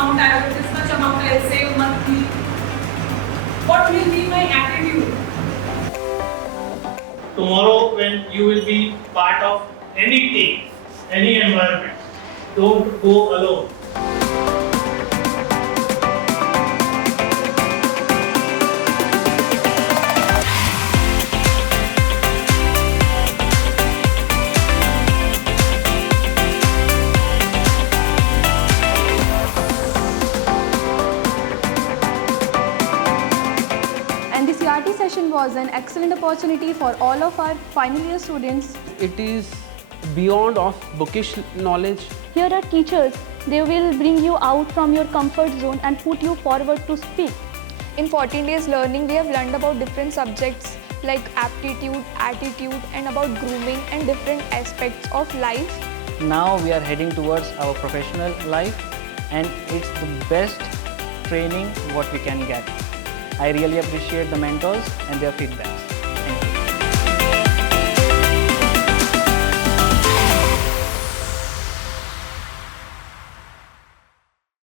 amount I will, this much amount I'll save monthly. What will be my attitude? Tomorrow, when you will be part of any team, any environment, don't go alone. And the CRT session was an excellent opportunity for all of our final year students. It is beyond of bookish knowledge. Here are teachers. They will bring you out from your comfort zone and put you forward to speak. In 14 days learning, we have learned about different subjects like aptitude, attitude, and about grooming and different aspects of life. Now we are heading towards our professional life, and it's the best training what we can get. I really appreciate the mentors and their feedback.